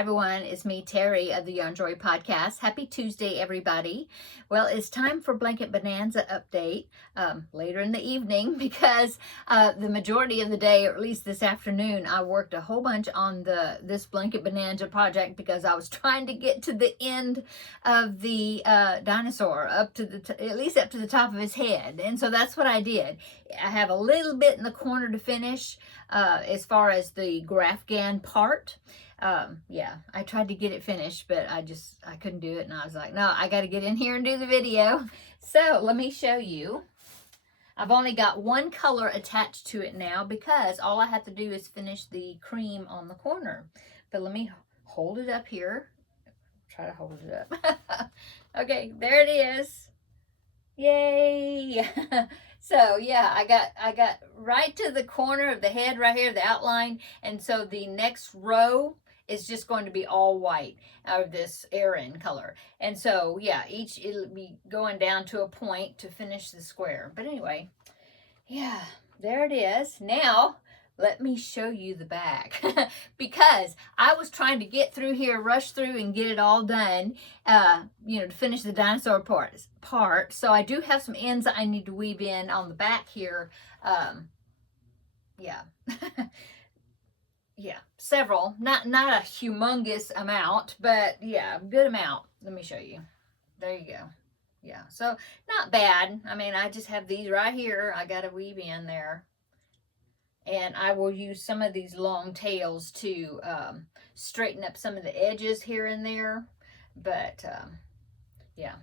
Hi everyone, it's me, Terry of the Yarn Joy Podcast. Happy Tuesday, everybody. Well, it's time for Blanket Bonanza update later in the evening because the majority of the day, or at least this afternoon, I worked a whole bunch on this Blanket Bonanza project because I was trying to get to the end of the dinosaur, up to at least up to the top of his head, and so that's what I did. I have a little bit in the corner to finish as far as the Grafgan part. Yeah, I tried to get it finished, but I couldn't do it. And I was like, no, I got to get in here and do the video. So let me show you. I've only got one color attached to it now because all I have to do is finish the cream on the corner. But let me hold it up here. Try to hold it up. Okay, there it is. Yay. So yeah, I got right to the corner of the head right here, the outline. And so the next row is just going to be all white out of this Aran color. And so yeah, it'll be going down to a point to finish the square. But anyway, yeah, there it is. Now let me show you the back because I was trying to get through here, rush through and get it all done, to finish the dinosaur part. So I do have some ends I need to weave in on the back here. Yeah. Yeah, several, not a humongous amount, but yeah, good amount. Let me show you. There you go. Yeah, so not bad. I mean, I just have these right here. I got to weave in there. And I will use some of these long tails to straighten up some of the edges here and there. But, yeah,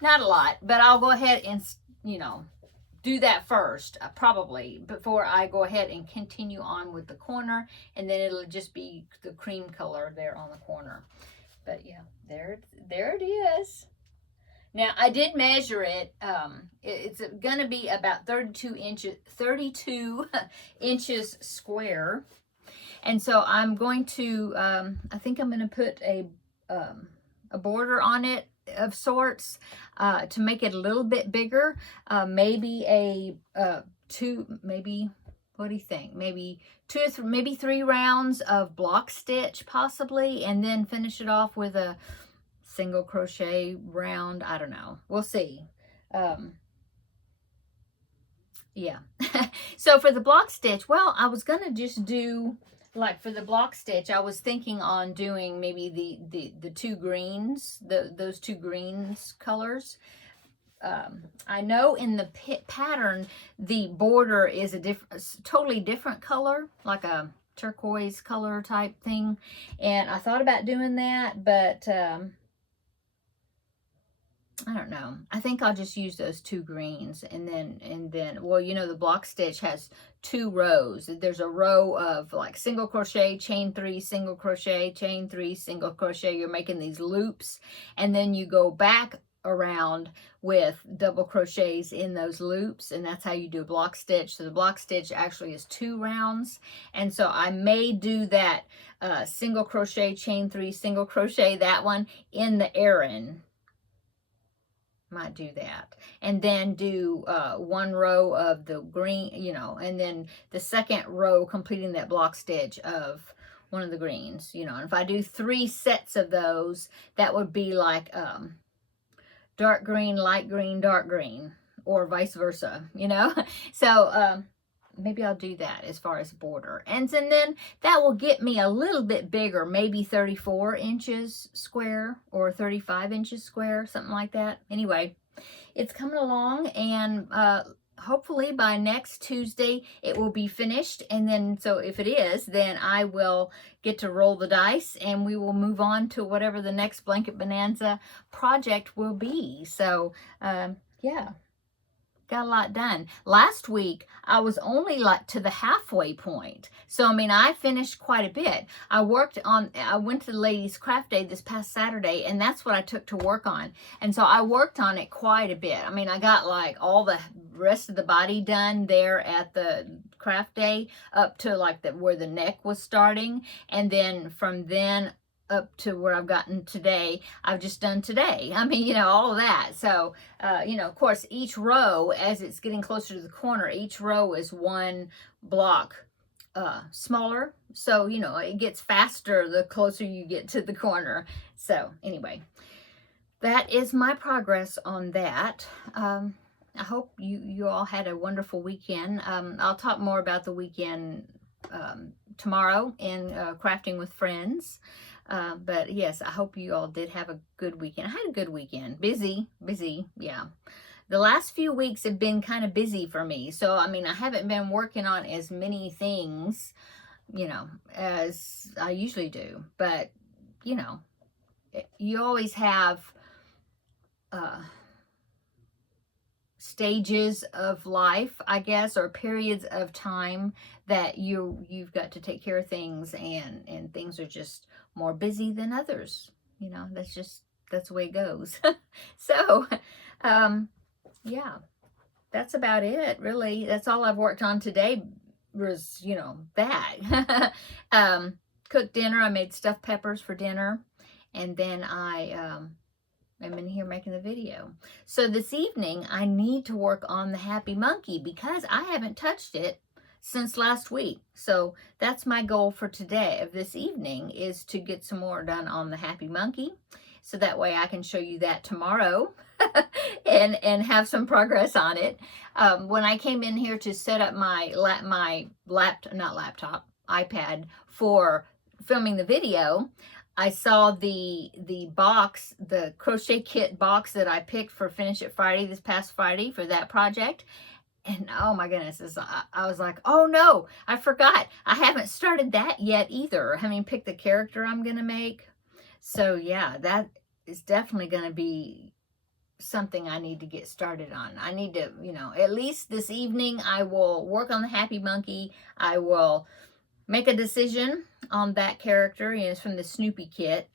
not a lot. But I'll go ahead and, do that first, probably, before I go ahead and continue on with the corner. And then it'll just be the cream color there on the corner. But, yeah, there it is. Now, I did measure it. It's going to be about 32 inches square. And so I'm going to, I think I'm going to put a border on it of sorts to make it a little bit bigger. Maybe what do you think? Maybe two or three, maybe 3 rounds of block stitch possibly, and then finish it off with a single crochet round. I don't know. We'll see. Yeah. So for the block stitch, well, I was going to just do, like for the block stitch, I was thinking on doing maybe the two greens, those two greens colors. I know in the pattern, the border is a totally different color, like a turquoise color type thing. And I thought about doing that, but I don't know. I think I'll just use those two greens and then well, the block stitch has 2 rows. There's a row of like single crochet, chain 3, single crochet, chain 3, single crochet. You're making these loops, and then you go back around with double crochets in those loops, and that's how you do a block stitch. So the block stitch actually is 2 rounds, and so I may do that single crochet, chain 3, single crochet, that one in the Aran. Might do that, and then do 1 row of the green, and then the second row completing that block stitch of one of the greens, and if I do 3 sets of those, that would be like dark green, light green, dark green, or vice versa, so maybe I'll do that as far as border. And then that will get me a little bit bigger, maybe 34 inches square or 35 inches square, something like that. Anyway, it's coming along, and hopefully by next Tuesday it will be finished. And then, so if it is, then I will get to roll the dice and we will move on to whatever the next Blanket Bonanza project will be. So, yeah. Got a lot done. Last week, I was only like to the halfway point. So, I mean, I finished quite a bit. I went to the Ladies Craft Day this past Saturday, and that's what I took to work on. And so I worked on it quite a bit. I mean, I got like all the rest of the body done there at the craft day up to like where the neck was starting. And then from then up to where I've gotten today, I've just done today. I mean, all of that. So, of course, each row, as it's getting closer to the corner, each row is 1 block smaller. So, you know, it gets faster the closer you get to the corner. So anyway, that is my progress on that. I hope you all had a wonderful weekend. I'll talk more about the weekend tomorrow in Crafting with Friends. But yes, I hope you all did have a good weekend. I had a good weekend. Busy, yeah. The last few weeks have been kind of busy for me. So, I mean, I haven't been working on as many things, you know, as I usually do. But, you know, you always have stages of life, I guess, or periods of time that you've got to take care of things, and things are just more busy than others. You know, that's the way it goes. So, yeah, that's about it, really. That's all I've worked on today was, you know, that. Cooked dinner. I made stuffed peppers for dinner, and then I'm in here making the video. So this evening, I need to work on the Happy Monkey because I haven't touched it since last week. So that's my goal for today, of this evening, is to get some more done on the Happy Monkey. So that way I can show you that tomorrow and have some progress on it. When I came in here to set up my iPad for filming the video, I saw the box, the crochet kit box that I picked for Finish It Friday, this past Friday, for that project. And oh my goodness, I was like, oh no, I forgot. I haven't started that yet either. I haven't picked the character I'm going to make. So yeah, that is definitely going to be something I need to get started on. I need to, you know, at least this evening I will work on the Happy Monkey. I will make a decision on that character. You know, it's from the Snoopy kit.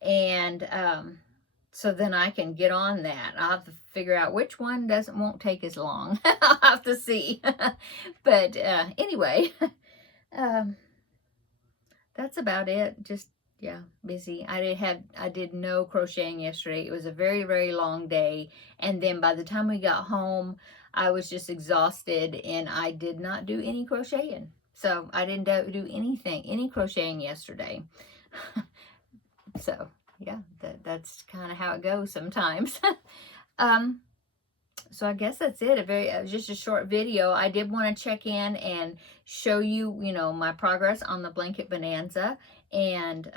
And so then I can get on that. I'll have to figure out which one won't take as long. I'll have to see. But anyway, that's about it. Just, yeah, busy. I did no crocheting yesterday. It was a very, very long day. And then by the time we got home, I was just exhausted, and I did not do any crocheting. So I didn't do any crocheting yesterday. So yeah, that's kind of how it goes sometimes. So I guess that's it. Just a short video. I did want to check in and show you, you know, my progress on the blanket bonanza. And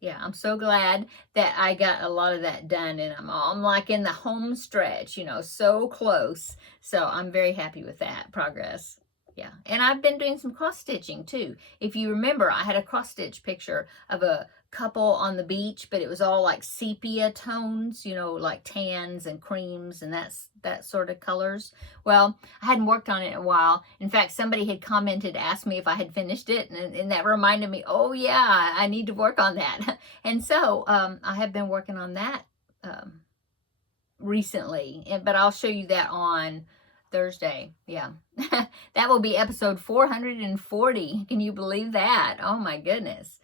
yeah, I'm so glad that I got a lot of that done, and I'm like in the home stretch, you know, so close. So I'm very happy with that progress. Yeah, and I've been doing some cross stitching too. If you remember, I had a cross stitch picture of a couple on the beach, but it was all like sepia tones, you know, like tans and creams and that sort of colors. Well, I hadn't worked on it in a while. In fact, somebody had commented, asked me if I had finished it, and that reminded me, oh yeah, I need to work on that. And so I have been working on that recently, but I'll show you that on Thursday. Yeah. That will be episode 440. Can you believe that? Oh my goodness.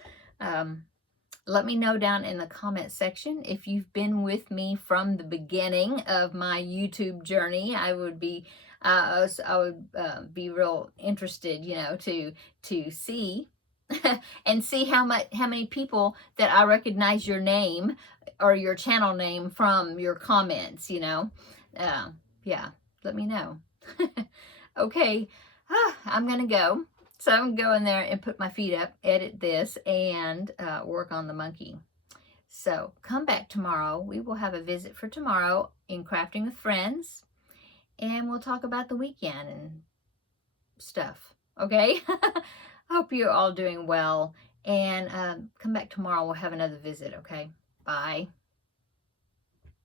Let me know down in the comment section if you've been with me from the beginning of my YouTube journey. I would be real interested, you know, to see and see how many people that I recognize your name or your channel name from your comments, you know. Yeah, let me know. Okay, I'm gonna go. So I'm going to go in there and put my feet up, edit this, and work on the monkey. So come back tomorrow. We will have a visit for tomorrow in Crafting with Friends, and we'll talk about the weekend and stuff. Okay? Hope you're all doing well, and come back tomorrow. We'll have another visit. Okay? Bye.